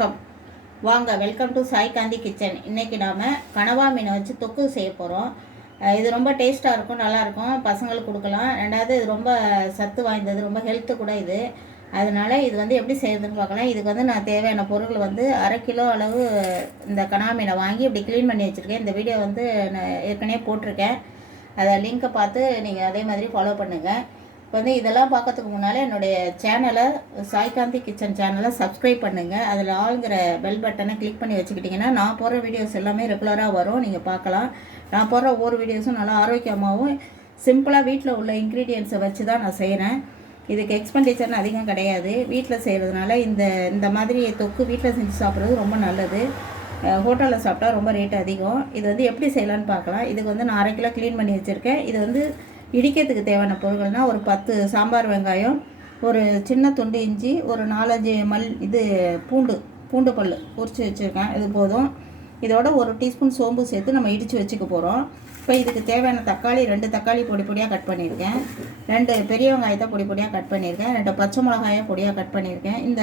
வணக்கம். வாங்க, welcome to Sai Gandhi kitchen. இன்றைக்கி நாம் கனவா மீனை வச்சு தொக்கு செய்ய போகிறோம். இது ரொம்ப டேஸ்ட்டாக இருக்கும், நல்லாயிருக்கும், பசங்களுக்கு கொடுக்கலாம். ரெண்டாவது இது ரொம்ப சத்து வாய்ந்தது, ரொம்ப ஹெல்த்து கூட இது. அதனால் இது எப்படி செய்யுதுன்னு பார்க்கலாம். இதுக்கு நான் தேவையான பொருட்கள் அரை கிலோ அளவு இந்த கனவா மீனை வாங்கி இப்படி க்ளீன் பண்ணி வச்சுருக்கேன். இந்த வீடியோ நான் ஏற்கனவே போட்டிருக்கேன். அதை லிங்க்கை பார்த்து நீங்கள் அதே மாதிரி ஃபாலோ பண்ணுங்கள். இப்போ இதெல்லாம் பார்க்கறதுக்கு முன்னால் என்னுடைய சேனலை சாய் காந்தி கிச்சன் சேனலை சப்ஸ்கிரைப் பண்ணுங்கள். அதில் ஆளுங்கிற பெல் பட்டனை கிளிக் பண்ணி வச்சுக்கிட்டிங்கன்னா நான் போடுற வீடியோஸ் எல்லாமே ரெகுலராக வரும், நீங்கள் பார்க்கலாம். நான் போடுற ஒவ்வொரு வீடியோஸும் நல்லா ஆரோக்கியமாகவும் சிம்பிளாக வீட்டில் உள்ள இன்க்ரீடியன்ஸை வச்சு தான் நான் செய்கிறேன். இதுக்கு எக்ஸ்பெண்டிச்சர்னு அதிகம் கிடையாது. வீட்டில் செய்கிறதுனால இந்த மாதிரி தொக்கு வீட்டில் செஞ்சு சாப்பிட்றது ரொம்ப நல்லது. ஹோட்டலில் சாப்பிட்டா ரொம்ப ரேட் அதிகம். இது எப்படி செய்யலான்னு பார்க்கலாம். இதுக்கு நான் அரை கிலோ க்ளீன் பண்ணி வச்சுருக்கேன். இது இடிக்கிறதுக்கு தேவையான பொருட்கள்னால் ஒரு 10 சாம்பார் வெங்காயம், ஒரு சின்ன துண்டு இஞ்சி, ஒரு 4-5 பூண்டு பல் உரித்து வச்சுருக்கேன். இது போதும். இதோட 1 டீஸ்பூன் சோம்பு சேர்த்து நம்ம இடித்து வச்சுக்க போகிறோம். இப்போ இதுக்கு தேவையான தக்காளி 2 தக்காளி பொடி பொடியாக கட் பண்ணியிருக்கேன். 2 பெரிய வெங்காயத்தை பொடி பொடியாக கட் பண்ணியிருக்கேன். 2 பச்சை மிளகாயை பொடியாக கட் பண்ணியிருக்கேன். இந்த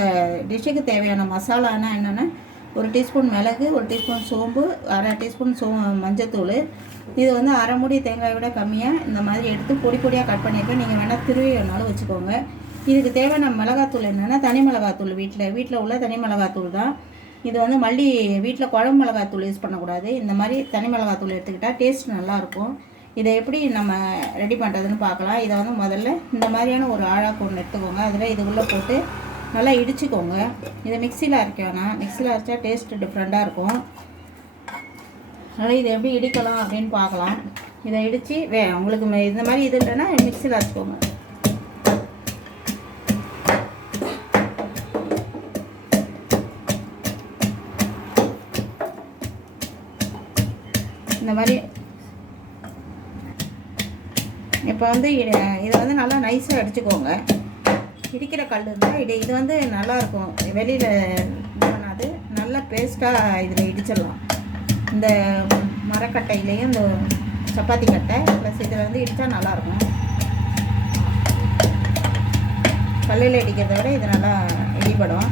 டிஷ்ஷுக்கு தேவையான மசாலானா என்னென்னா 1 டீஸ்பூன் மிளகு, 1 டீஸ்பூன் சோம்பு, அரை டீஸ்பூன் மஞ்சத்தூள். இது அரை மூடி தேங்காயை விட கம்மியாக இந்த மாதிரி எடுத்து பொடி பொடியாக கட் பண்ணியிருக்கேன். நீங்கள் வேணால் திருவி வேணாலும் வச்சுக்கோங்க. இதுக்கு தேவையான மிளகாத்தூள் என்னென்னா தனி மிளகாத்தூள், வீட்டில் உள்ள தனி மிளகாத்தூள் தான். இது மல்லி வீட்டில் குழம்பு மிளகாத்தூள் யூஸ் பண்ணக்கூடாது. இந்த மாதிரி தனி மிளகாத்தூள் எடுத்துக்கிட்டால் டேஸ்ட் நல்லாயிருக்கும். இதை எப்படி நம்ம ரெடி பண்ணுறதுன்னு பார்க்கலாம். இதை முதல்ல இந்த மாதிரியான ஒரு ஆழாக்கு ஒன்று எடுத்துக்கோங்க. அதில் இது உள்ளே போட்டு நல்லா இடிச்சுக்கோங்க. இதை மிக்சியில் அரைக்க வேணாம், மிக்சியில் அரைச்சா டேஸ்ட்டு டிஃப்ரெண்ட்டாக இருக்கும். அதனால் இதை எப்படி இடிக்கலாம் அப்படின்னு பார்க்கலாம். இதை இடித்து உங்களுக்கு இந்த மாதிரி இது இல்லைன்னா மிக்சியில் அரைச்சிக்கோங்க. இந்த மாதிரி இப்போ இதை நல்லா நைஸாக அடிச்சுக்கோங்க. இடிக்கிற கல் இருந்தால் இது நல்லாயிருக்கும். வெளியில் இது பண்ணாது, நல்லா பேஸ்ட்டாக இதில் இடிச்சிடலாம். இந்த மரக்கட்டையிலையும் இந்த சப்பாத்தி கட்டை ப்ளஸ் இதில் இடித்தா நல்லாயிருக்கும். கல்லில் இடிக்கிறத விட இது நல்லா இடிபடும்.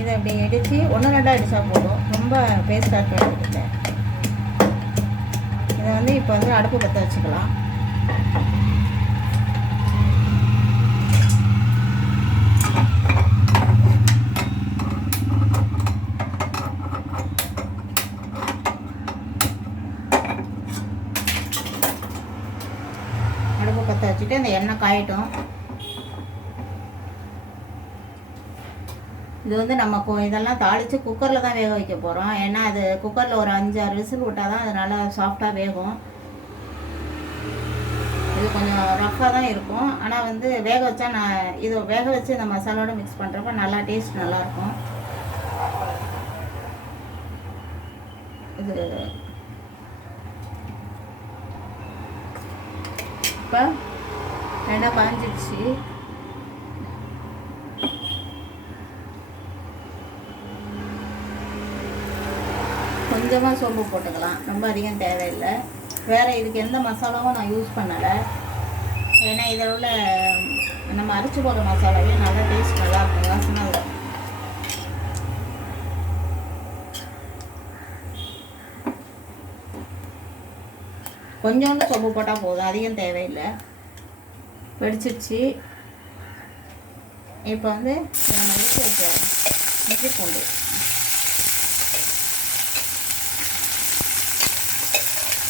இதை அப்படி இடித்து 1-2 அடித்தா போதும், ரொம்ப பேஸ்ட்டாக வேண்டியதில்லை. இதை இப்போ அடுப்பு பற்ற வச்சுக்கலாம். அடுப்பு பற்ற வச்சுட்டு அந்த எண்ணெய் காயட்டும். இது நம்ம இதெல்லாம் தாளித்து குக்கரில் தான் வேக வைக்க போகிறோம். ஏன்னா அது குக்கரில் ஒரு 5-6 விசில் விட்டால் தான் அது நல்லா சாஃப்டாக வேகும். இது கொஞ்சம் ரஃப்பாக தான் இருக்கும். ஆனால் வேக வச்சா இது வேக வச்சு இந்த மசாலோடு மிக்ஸ் பண்ணுறப்ப நல்லா டேஸ்ட் நல்லாயிருக்கும். இது இப்போ எண்ணெய் காஞ்சிடுச்சு. கொஞ்சமாக சோம்பு போட்டுக்கலாம், ரொம்ப அதிகம் தேவையில்லை. வேறு இதுக்கு எந்த மசாலாவும் நான் யூஸ் பண்ணலை. ஏன்னா இதில் உள்ள நம்ம அரைச்சி போடுற மசாலாவே நல்லா டேஸ்ட் நல்லாயிருக்கும், வாசனை வரும். கொஞ்சோண்டு சோம்பு போட்டால் போதும், அதிகம் தேவையில்லை. வெடிச்சிருச்சு. இப்போ நம்ம இடிச்சு வச்ச இஞ்சி பூண்டு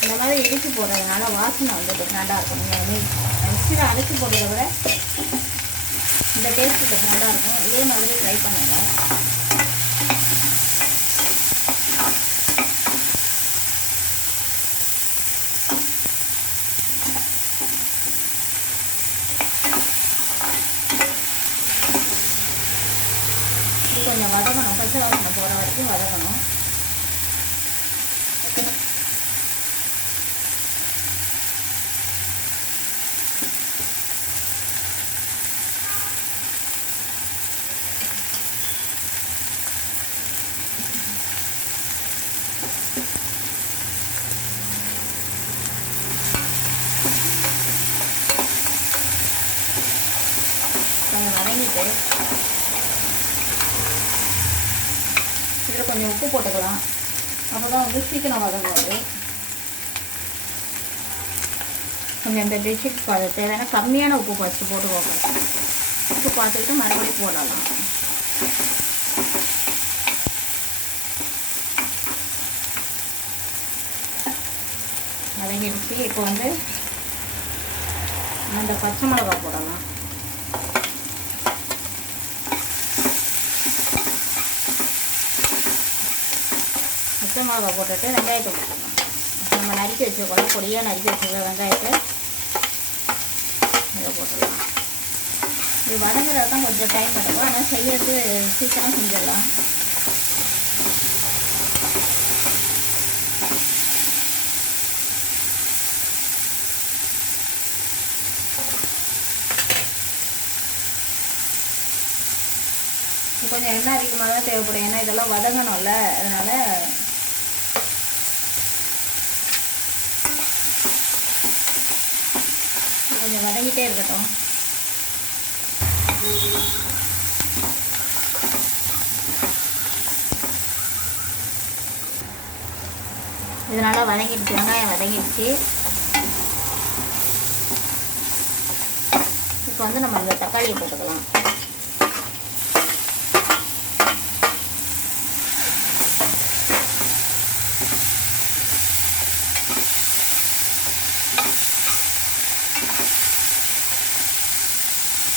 இந்த மாதிரி இடித்து போடுறதுனால வாசனை டிஃப்ரெண்ட்டாக இருக்கும். நீங்கள் மிக்சியில் அரைச்சி போடுறத விட இந்த டேஸ்ட்டு டிஃப்ரெண்ட்டாக இருக்கும். இதே மாதிரி ட்ரை பண்ணுங்கள். கொஞ்சம் வதக்கணும், பச்சை வாசனை போகிற வரைக்கும் வதக்கணும். கொஞ்சம் வதங்கிட்டு இதில் கொஞ்சம் உப்பு போட்டுக்கலாம். அப்போ தான் வந்து சீக்கிரம் வதங்காது. கொஞ்சம் இந்த டிஷ்ஷுக்கு தேவையான கம்மியான உப்பு ஃபஸ்ட்டு போட்டுக்கோங்க. உப்பு பார்த்துக்கிட்டு மறுபடியும் போடலாம். வதங்கிடுச்சு. இப்போ வந்து அந்த பச்சை மிளகா போடலாம். பச்சை மிளகா போட்டுட்டு வெங்காயத்தை போட்டுக்கலாம். நம்ம நறுக்கி வச்சுருக்கோம், பொடியாக நறுக்கி வச்சுருக்க வெங்காயத்தை இதை போட்டுடலாம். இது வதங்குறது தான் கொஞ்சம் டைம் எடுக்கும், ஆனால் செய்யறது சீக்கிரம் செஞ்சிடலாம். கொஞ்சம் எண்ணெய் அதிகமாக தான் தேவைப்படும், ஏன்னா இதெல்லாம் வதங்கணும்ல. அதனால் கொஞ்சம் வதங்கிட்டே இருக்கட்டும். இதனால் வதங்கிடுச்சு, வெங்காயம் வதங்கிடுச்சு. இப்போ வந்து நம்ம இந்த தக்காளியை போட்டுக்கலாம்.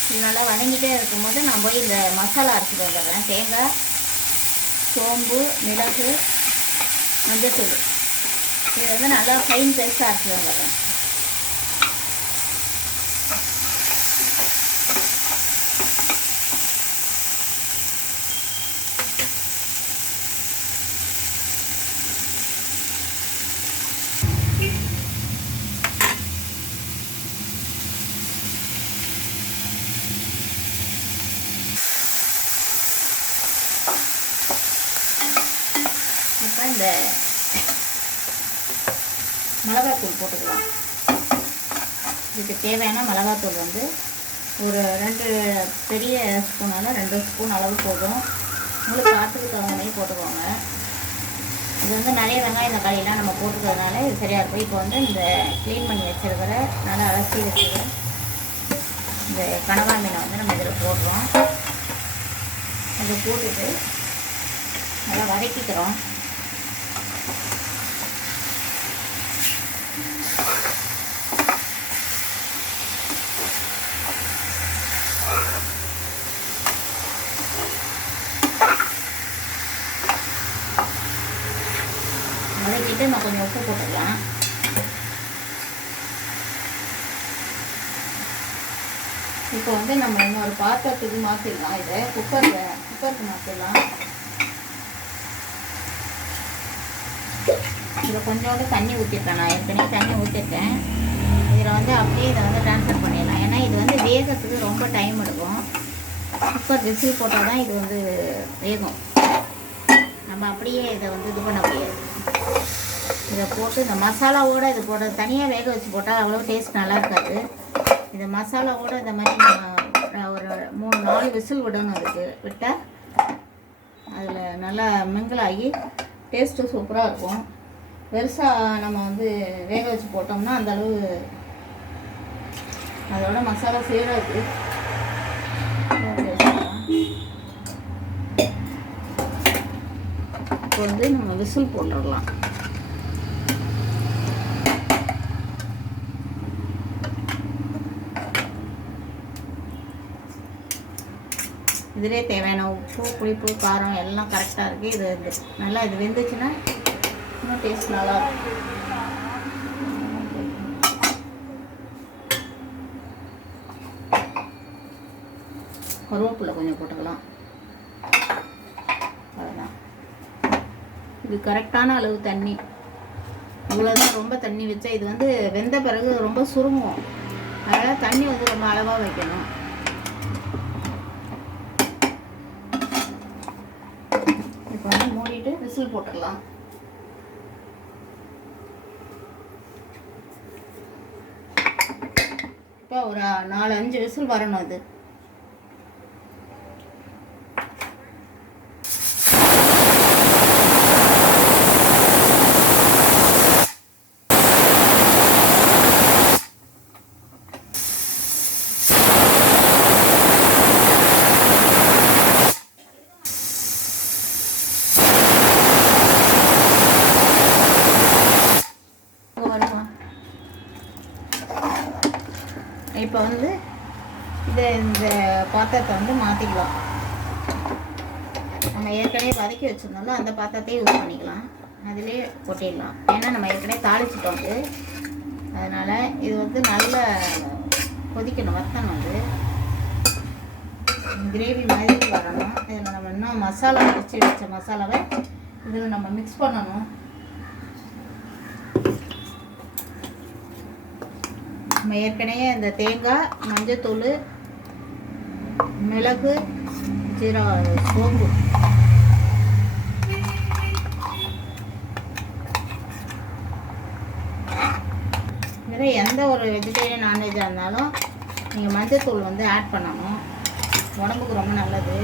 இது நல்லா வதங்கிட்டே இருக்கும்போது நான் போய் இந்த மசாலா அரைச்சிட்டு வந்துடுறேன். தேங்காய், சோம்பு, மிளகு, மஞ்சத்தூள், இது வந்து நல்லா ஃபைன் பேஸ்ட்டாக அரைச்சிட்டு வந்துடுறேன். இப்போ இந்த மிளகாத்தூள் போட்டுக்கலாம். இதுக்கு தேவையான மிளகாத்தூள் வந்து ஒரு 2 பெரிய ஸ்பூனால் 2 ஸ்பூன் அளவு போதும். உங்களுக்கு காற்றுக்கு தகுந்த மாதிரி போட்டுக்கோங்க. இது வந்து நிறைய வெங்காயம் தக்காளியெல்லாம் நம்ம போட்டுக்கிறதுனால இது சரியாக இருக்கும். இப்போ வந்து இந்த க்ளீன் பண்ணி வச்சுருக்கிற நல்லா அலசி வச்சுருக்க இந்த கனவா மீனை வந்து நம்ம இதில் போடுறோம். இதை போட்டுட்டு நல்லா வதக்கிக்கிறோம். வதக்கிட்டு நம்ம கொஞ்சம் உப்பு போட்டுக்கலாம். இப்போ வந்து நம்ம இன்னொரு பாத்திரத்துக்கு மாற்றிடலாம். இதை குக்கருக்கு மாற்றிடலாம். இதில் கொஞ்சோண்டு தண்ணி ஊற்றிருக்கேன். நான் ஏற்கனவே தண்ணி ஊற்றிருக்கேன். இதில் வந்து அப்படியே இதை வந்து ட்ரான்ஸ்ஃபர் பண்ணிடலாம். ஏன்னா இது வந்து வேகத்துக்கு ரொம்ப டைம் எடுக்கும். குக்கர் விசில் போட்டால் தான் இது வந்து வேகும். நம்ம அப்படியே இதை வந்து இது பண்ண முடியாது. இதை போட்டு இந்த மசாலாவோடு இது போட தனியாக வேக வச்சு போட்டால் அவ்வளோ டேஸ்ட் நல்லா இருக்காது. இந்த மசாலாவோடு இந்த மாதிரி நம்ம ஒரு 3-4 விசில் விடணும். அதுக்கு விட்டால் அதில் நல்லா மிங்கிளாகி டேஸ்ட்டு சூப்பராக இருக்கும். பெருசாக நம்ம வந்து வேக வச்சு போட்டோம்னா அந்தளவு அதோட மசாலா சேராது. இப்போ வந்து நம்ம விசில் போட்டுடலாம். இதிலே தேவையான உப்பு, புளிப்பு, காரம் எல்லாம் கரெக்டாக இருக்குது. இது நல்லா இது வெந்துச்சுன்னா இன்னும் டேஸ்ட் நல்லாயிருக்கும். கருவேப்பிலை கொஞ்சம் போட்டுக்கலாம். அதுதான் இது கரெக்டான அளவு தண்ணி. இவ்வளோதான். ரொம்ப தண்ணி வச்சா இது வந்து வெந்த பிறகு ரொம்ப சுருங்கும். அதனால் தண்ணி வந்து ரொம்ப அளவாக வைக்கணும். இப்போ வந்து மூடிட்டு விசில் போட்டுடலாம். இப்போ ஒரு 4-5 விசில் வரணும். இது இப்போ வந்து இந்த பாத்திரத்தை வந்து மாற்றிக்கலாம். நம்ம ஏற்கனவே வதக்கி வச்சுருந்தோம்ல அந்த பாத்திரத்தையே யூஸ் பண்ணிக்கலாம். அதிலே கொட்டிடலாம். ஏன்னா நம்ம ஏற்கனவே தாளிச்சிட்டோம் அது. அதனால் இது வந்து நல்லா கொதிக்கணும். வத்தணும் வந்து கிரேவி மாதிரி வரணும். இதில் நம்ம இன்னும் மசாலா அரைச்சி வச்ச மசாலாவை இதில் நம்ம மிக்ஸ் பண்ணணும். நம்ம ஏற்கனவே இந்த தேங்காய், மஞ்சத்தூள், மிளகு, சோம்பு வேறு எந்த ஒரு வெஜிடேரியன் நான்வெஜ்ஜாக இருந்தாலும் நீங்கள் மஞ்சத்தூள் வந்து ஆட் பண்ணணும். உடம்புக்கு ரொம்ப நல்லது.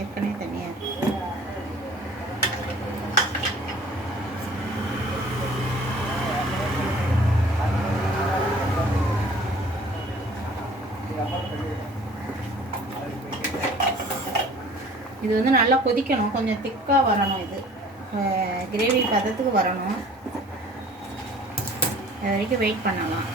ஏற்கனவே தனியாக இது வந்து நல்லா கொதிக்கணும். கொஞ்சம் திக்காக வரணும். இது கிரேவி பதத்துக்கு வரணும். அது வரைக்கும் வெயிட் பண்ணலாம்.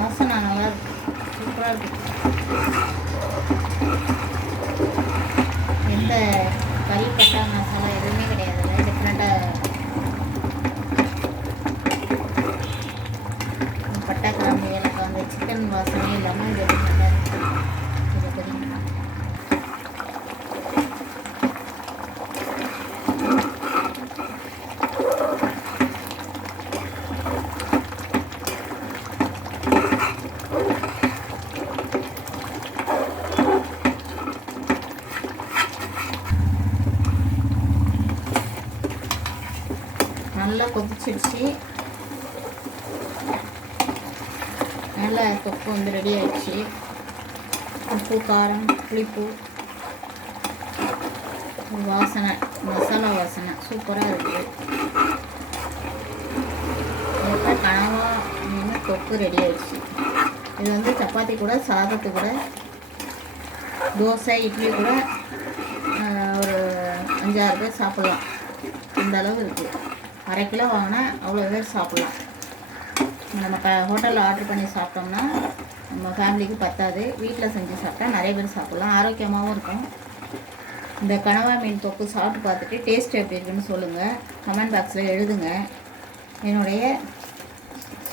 வாசனை நல்லா இருக்கு. சூப்பராக இருக்கு. எந்த கறி பட்டா மசாலா எதுவுமே கிடையாது. டிஃப்ரெண்ட்டாக பட்டா கிராம்பு ஏலக்காய் அந்த சிக்கன் வாசனை இல்லாமல் இது நல்லா இருக்குது. இதை கொதிக்கணும். நல்லா கொதிச்சிடுச்சு. நல்லா தொக்கு வந்து ரெடி ஆயிடுச்சு. உப்பு, காரம், புளிப்பு, வாசனை, மசாலா வாசனை சூப்பராக இருக்குது. இப்போ கனவா மீன் தொக்கு ரெடி ஆயிடுச்சு. இது வந்து சப்பாத்தி கூட, சாதத்து கூட, தோசை, இட்லி கூட ஒரு 5-6 பேர் சாப்பிட்லாம். இந்த அளவு இருக்குது. 1/2 கிலோ வாங்கினா அவ்வளோ பேர் சாப்பிட்லாம். நம்ம ஹோட்டலில் ஆர்டர் பண்ணி சாப்பிட்டோம்னா நம்ம ஃபேமிலிக்கு பத்தாது. வீட்டில் செஞ்சு சாப்பிட்டா நிறைய பேர் சாப்பிட்லாம். ஆரோக்கியமாகவும் இருக்கும். இந்த கனவா மீன் தொக்கு சாப்பிட்டு பார்த்துட்டு டேஸ்ட் எப்படி இருக்குன்னு சொல்லுங்கள். கமெண்ட் பாக்ஸில் எழுதுங்க. என்னுடைய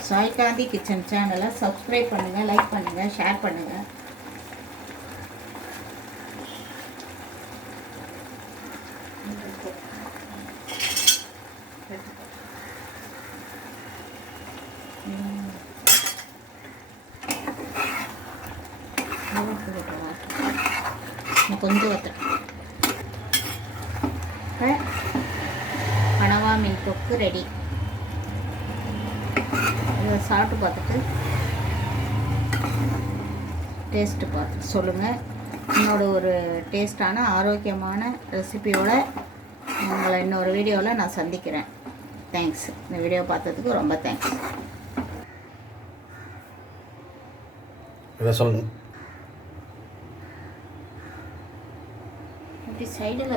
சாய்காந்தி கிச்சன் சேனலை சப்ஸ்கிரைப் பண்ணுங்கள், லைக் பண்ணுங்கள், ஷேர் பண்ணுங்கள். கொஞ்சம் கனவா மீன் தொக்கு ரெடி. இதை சாப்பிட்டு பார்த்துட்டு டேஸ்ட்டு பார்த்துட்டு சொல்லுங்கள். இன்னொரு ஒரு டேஸ்டான ஆரோக்கியமான ரெசிபியோட உங்களை இன்னொரு வீடியோவில் நான் சந்திக்கிறேன். தேங்க்ஸ். இந்த வீடியோ பார்த்ததுக்கு ரொம்ப தேங்க்ஸ். இதை சொல்லணும். இப்படி சைடில்